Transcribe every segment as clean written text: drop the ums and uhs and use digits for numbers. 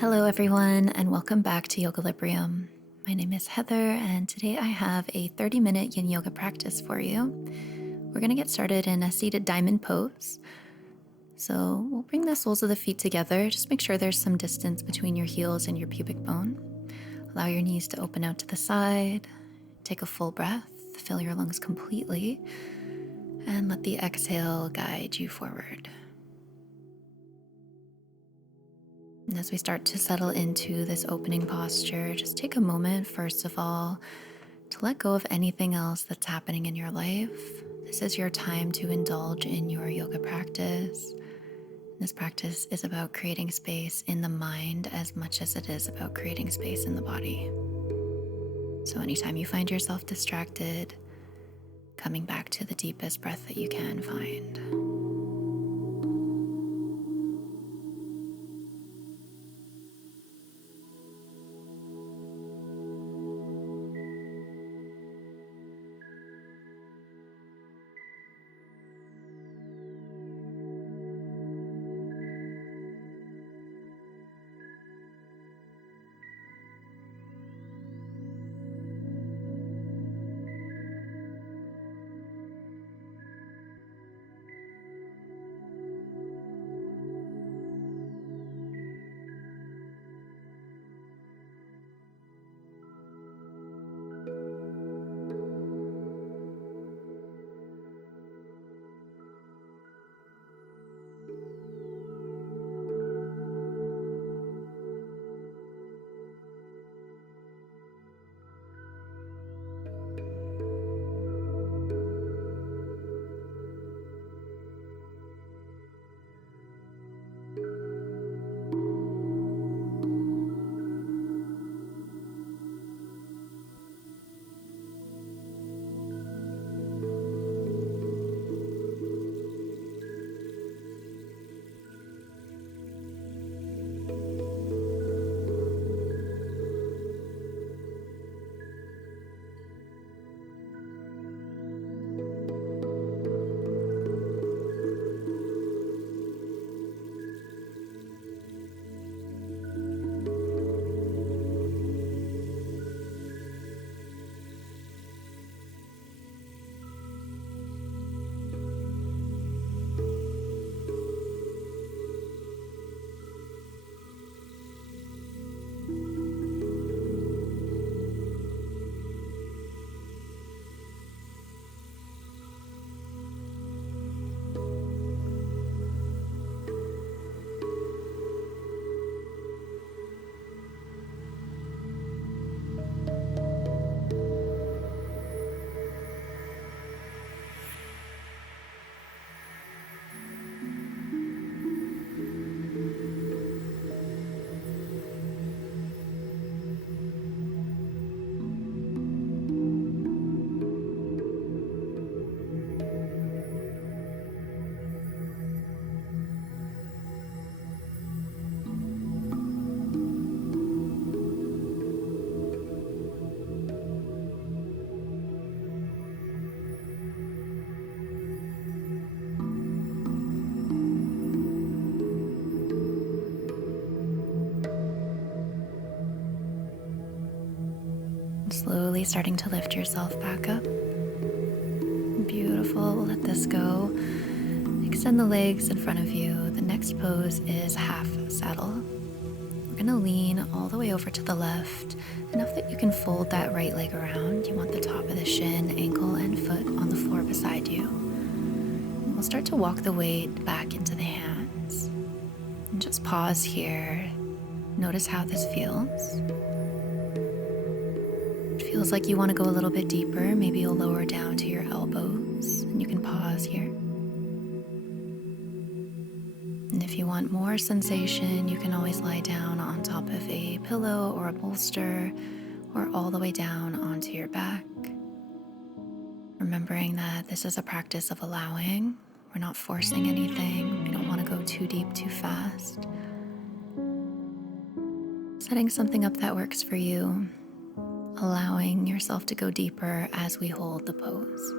Hello, everyone, and welcome back to Yogalibrium. My name is Heather, and today I have a 30-minute Yin Yoga practice for you. We're going to get started in a seated diamond pose. So we'll bring the soles of the feet together. Just make sure there's some distance between your heels and your pubic bone. Allow your knees to open out to the side. Take a full breath, fill your lungs completely, and let the exhale guide you forward. And as we start to settle into this opening posture, just take a moment, first of all, to let go of anything else that's happening in your life. This is your time to indulge in your yoga practice. This practice is about creating space in the mind as much as it is about creating space in the body. So anytime you find yourself distracted, coming back to the deepest breath that you can find. Slowly starting to lift yourself back up. Beautiful. We'll let this go. Extend the legs in front of you. The next pose is half saddle. We're going to lean all the way over to the left, enough that you can fold that right leg around. You want the top of the shin, ankle, and foot on the floor beside you. And we'll start to walk the weight back into the hands. And just pause here. Notice how this feels. Feels like you want to go a little bit deeper. Maybe you'll lower down to your elbows and you can pause here. And if you want more sensation, you can always lie down on top of a pillow or a bolster or all the way down onto your back. Remembering that this is a practice of allowing. We're not forcing anything. We don't want to go too deep too fast. Setting something up that works for you. Allowing yourself to go deeper as we hold the pose.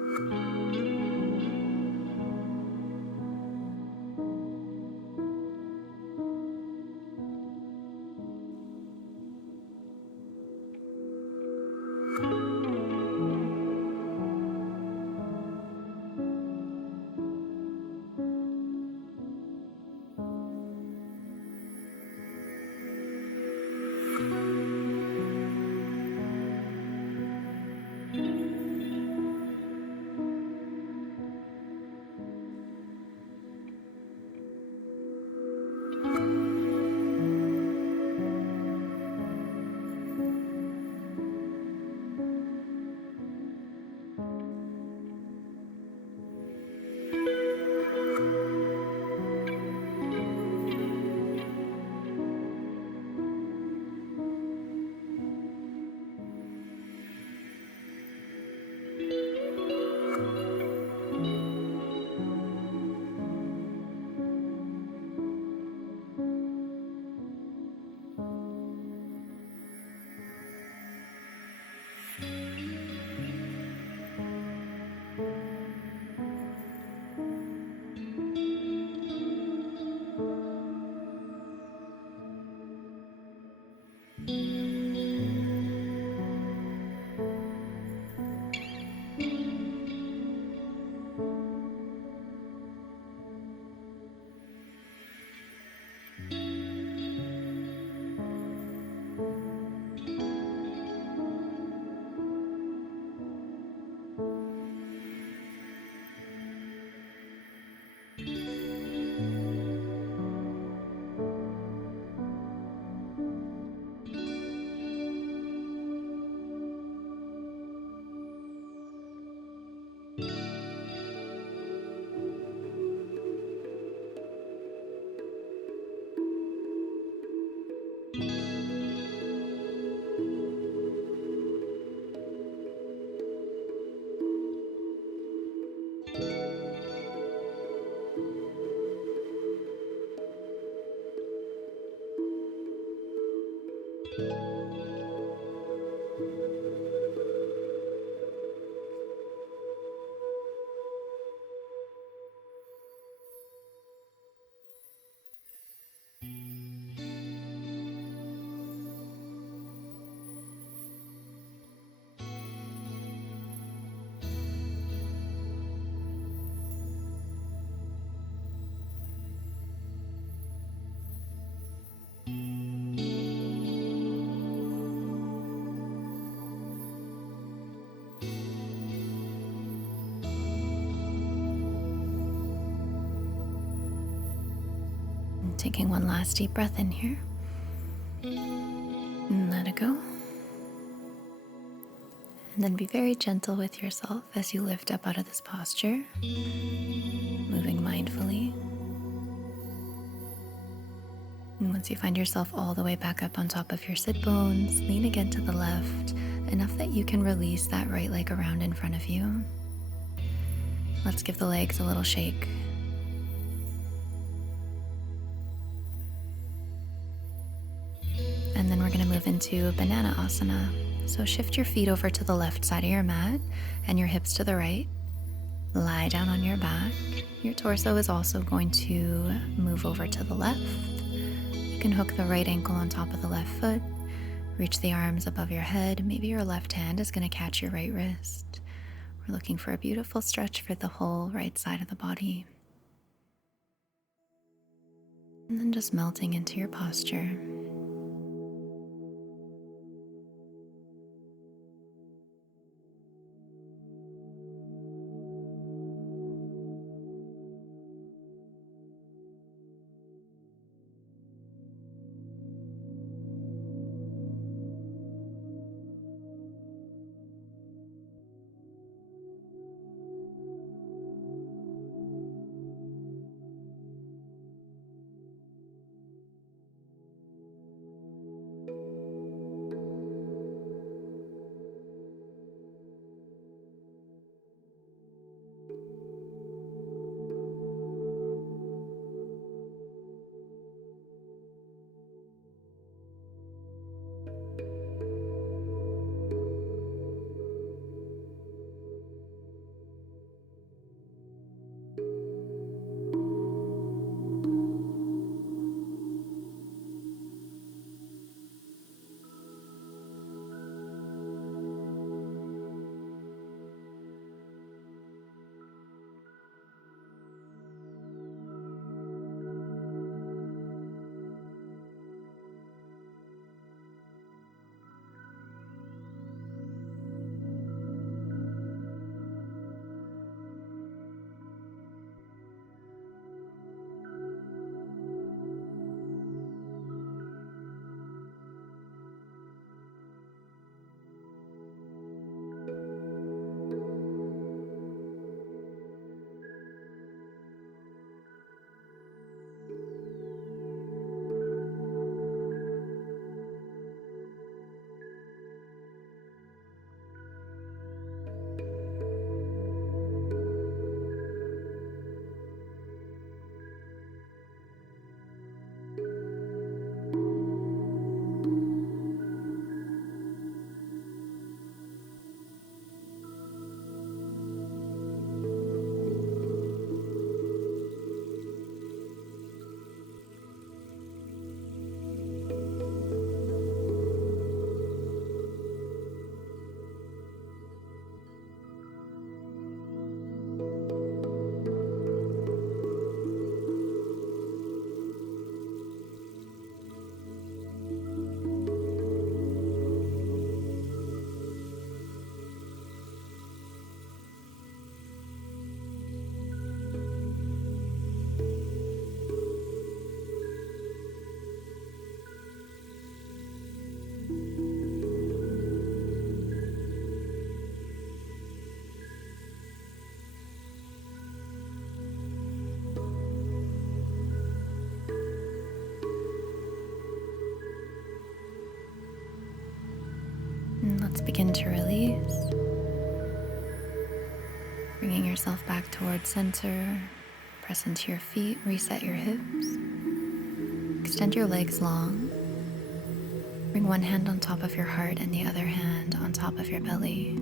And taking one last deep breath in here. And let it go. And then be very gentle with yourself as you lift up out of this posture, moving mindfully. And once you find yourself all the way back up on top of your sit bones, lean again to the left, enough that you can release that right leg around in front of you. Let's give the legs a little shake. And then we're going to move into Banana Asana. So shift your feet over to the left side of your mat and your hips to the right. Lie down on your back. Your torso is also going to move over to the left. You can hook the right ankle on top of the left foot. Reach the arms above your head. Maybe your left hand is going to catch your right wrist. We're looking for a beautiful stretch for the whole right side of the body. And then just melting into your posture. And let's begin to release. Bringing yourself back towards center. Press into your feet, reset your hips. Extend your legs long. Bring one hand on top of your heart and the other hand on top of your belly.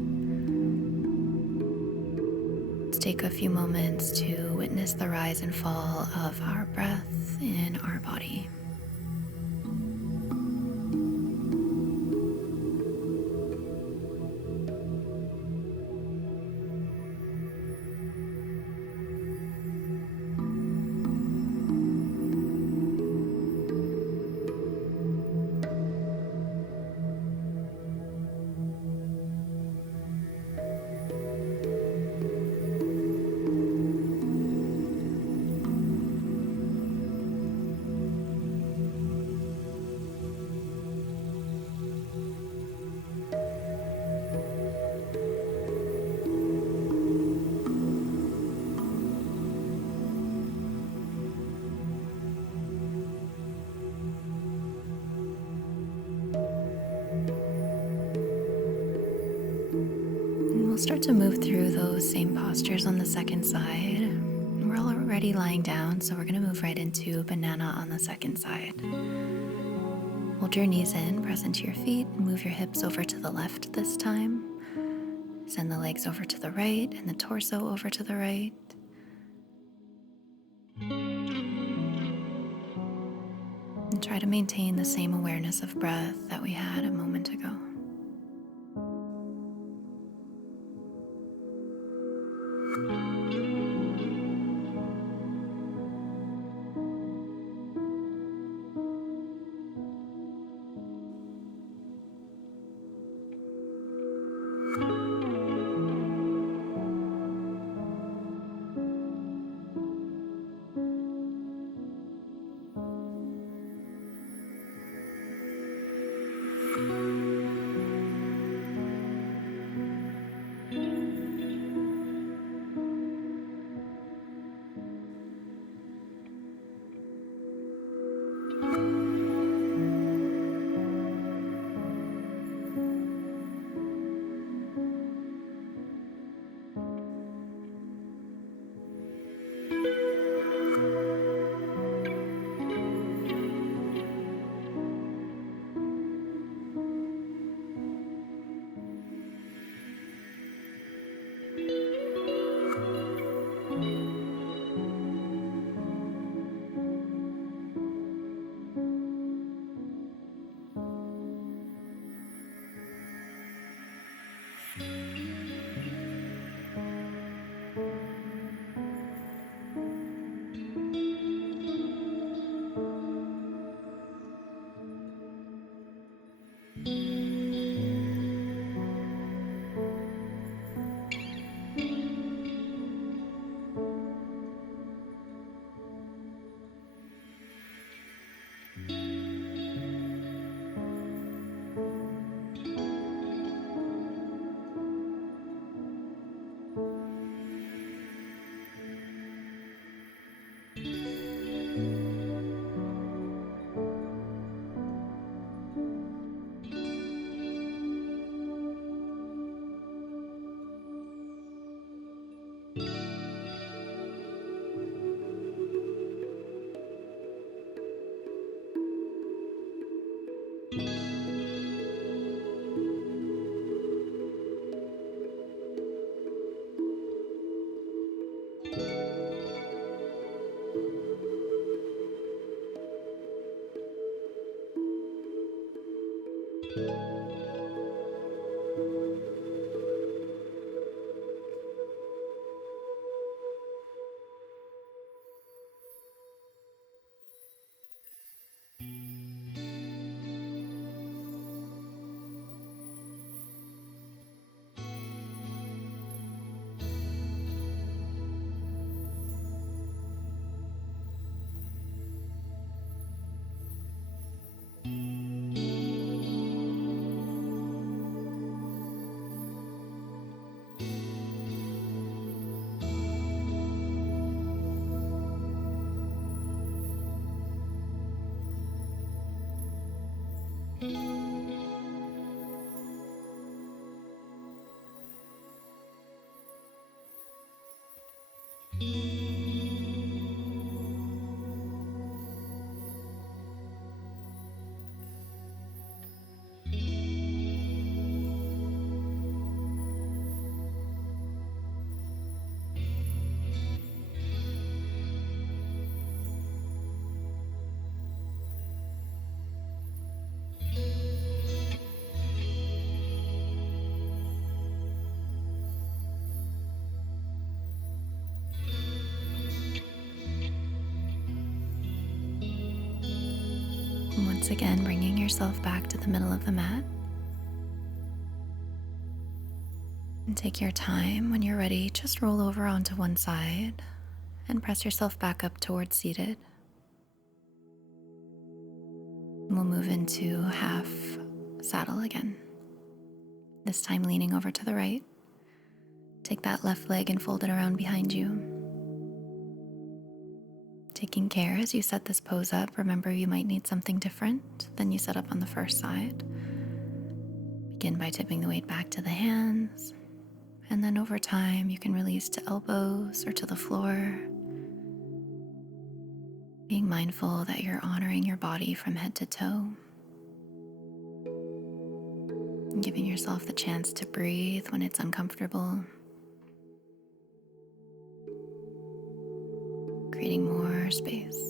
Let's take a few moments to witness the rise and fall of our breath in our body. And we'll start to move through those same postures on the second side. We're already lying down, so we're going to move right into banana on the second side. Hold your knees in, press into your feet, and move your hips over to the left this time. Send the legs over to the right and the torso over to the right. And try to maintain the same awareness of breath that we had a moment ago. Once again, bringing yourself back to the middle of the mat. And take your time. When you're ready, just roll over onto one side and press yourself back up towards seated. We'll move into half saddle again. This time leaning over to the right. Take that left leg and fold it around behind you. Taking care as you set this pose up, remember you might need something different than you set up on the first side. Begin by tipping the weight back to the hands, and then over time you can release to elbows or to the floor. Being mindful that you're honoring your body from head to toe. And giving yourself the chance to breathe when it's uncomfortable. Creating more space.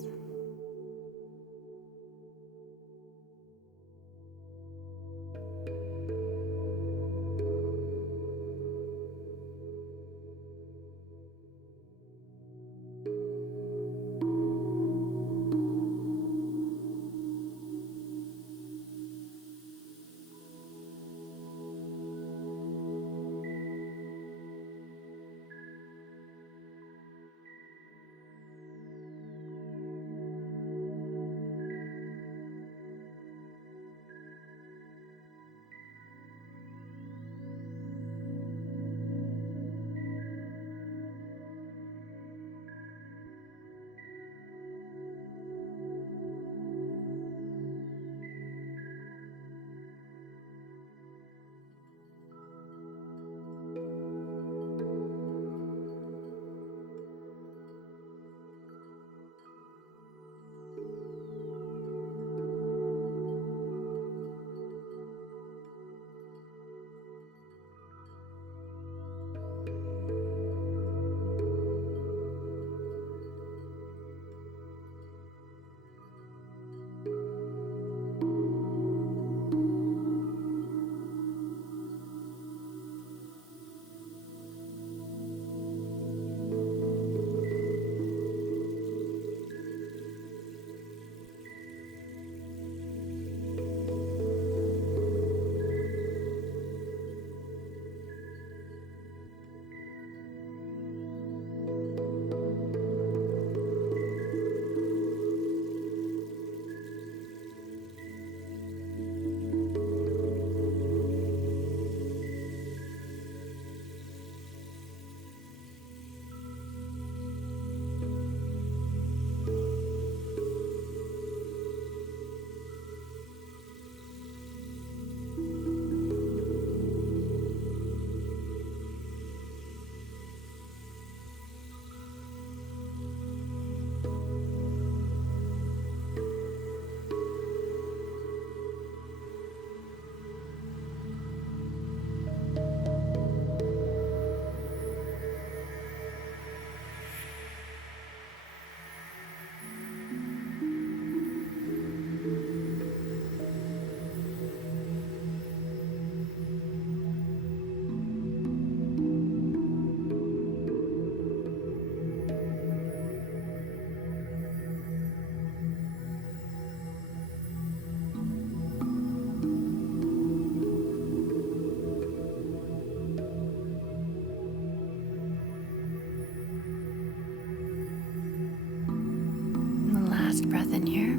Last breath in here.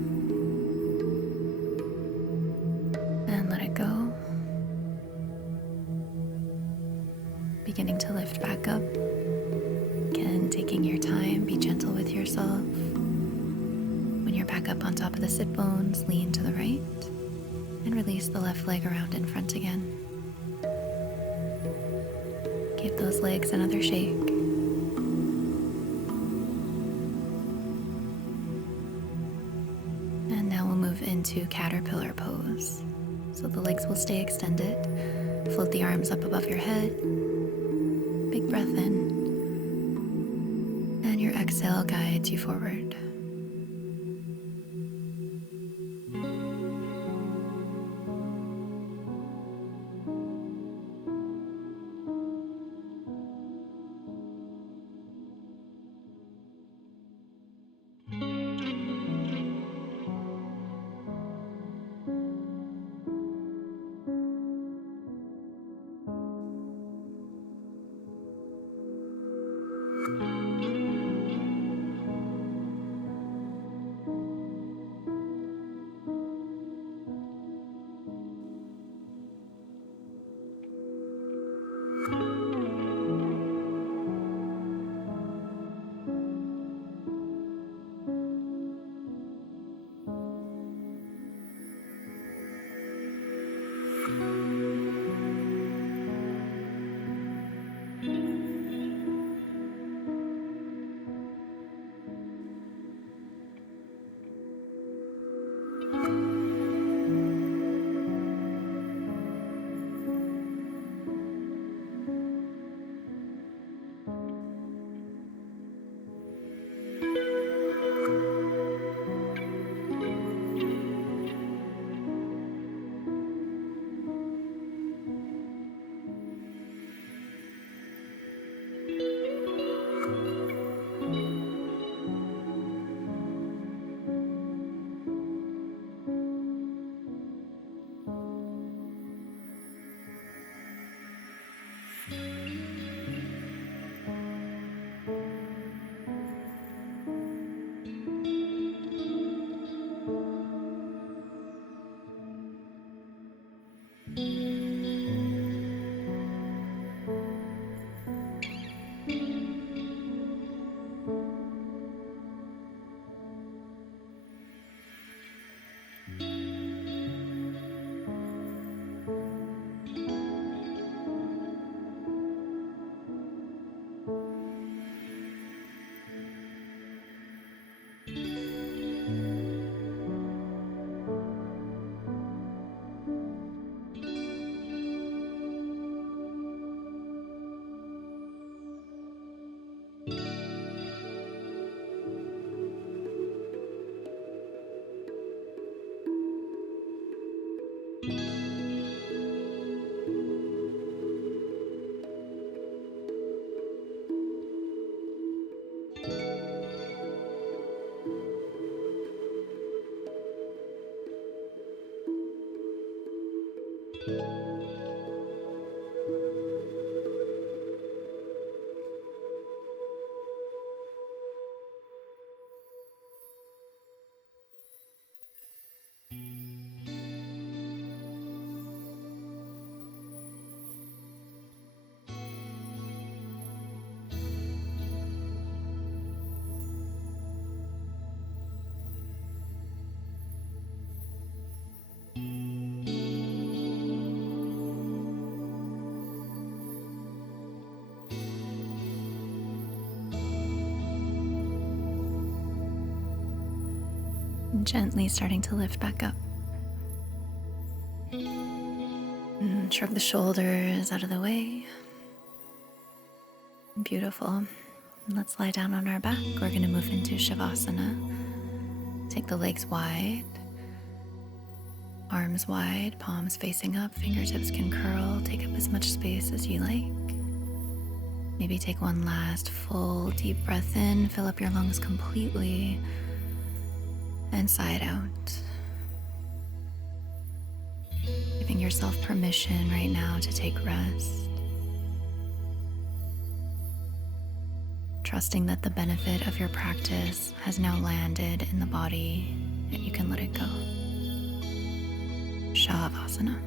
And let it go. Beginning to lift back up. Again, taking your time, be gentle with yourself. When you're back up on top of the sit bones, lean to the right and release the left leg around in front again. Give those legs another shake. And now we'll move into caterpillar pose. So the legs will stay extended. Float the arms up above your head. Big breath in. And your exhale guides you forward. And gently starting to lift back up. And shrug the shoulders out of the way. Beautiful. Let's lie down on our back. We're going to move into Shavasana. Take the legs wide, arms wide, palms facing up, fingertips can curl. Take up as much space as you like. Maybe take one last full deep breath in, fill up your lungs completely, and sigh it out. Giving yourself permission right now to take rest. Trusting that the benefit of your practice has now landed in the body and you can let it go. Shavasana.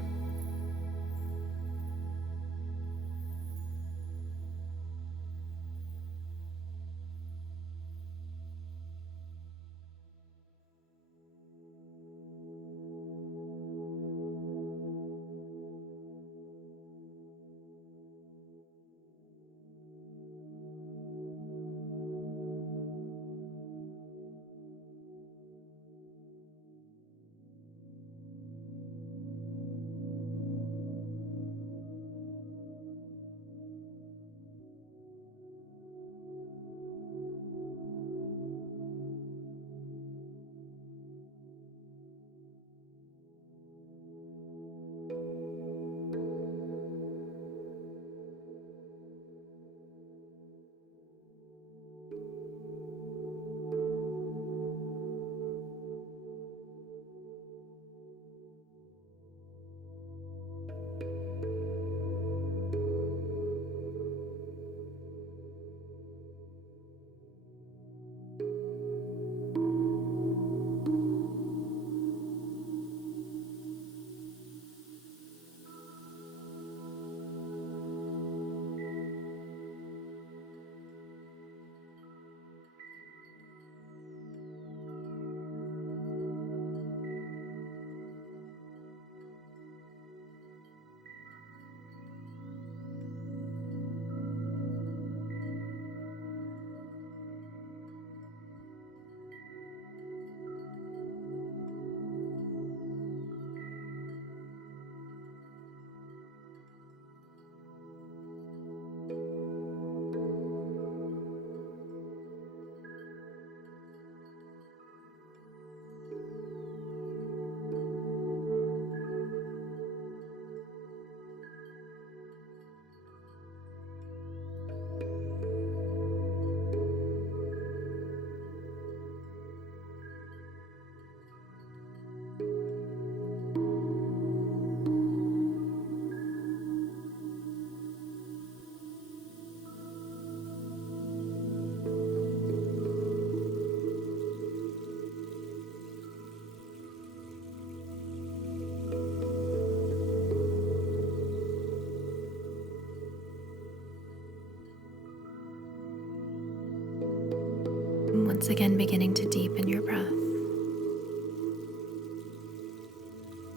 And once again, beginning to deepen your breath.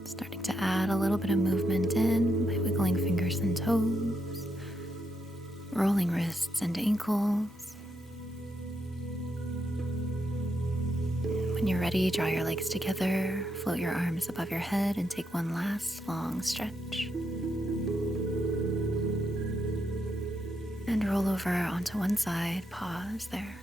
Starting to add a little bit of movement in by wiggling fingers and toes, rolling wrists and ankles. When you're ready, draw your legs together, float your arms above your head, and take one last long stretch. And roll over onto one side, pause there.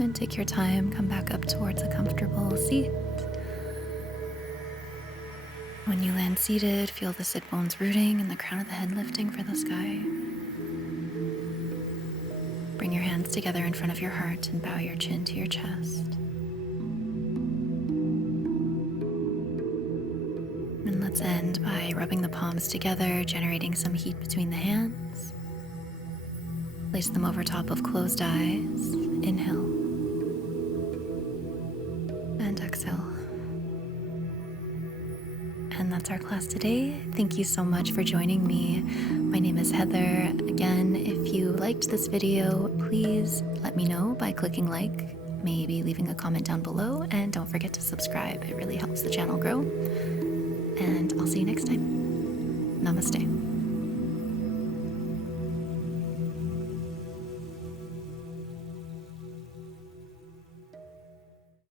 And take your time, come back up towards a comfortable seat. When you land seated, feel the sit bones rooting and the crown of the head lifting for the sky. Bring your hands together in front of your heart and bow your chin to your chest. And let's end by rubbing the palms together, generating some heat between the hands. Place them over top of closed eyes. Inhale and exhale. And that's our class today. Thank you so much for joining me. My name is Heather. Again, if you liked this video, please let me know by clicking like, maybe leaving a comment down below, and don't forget to subscribe. It really helps the channel grow. And I'll see you next time. Namaste.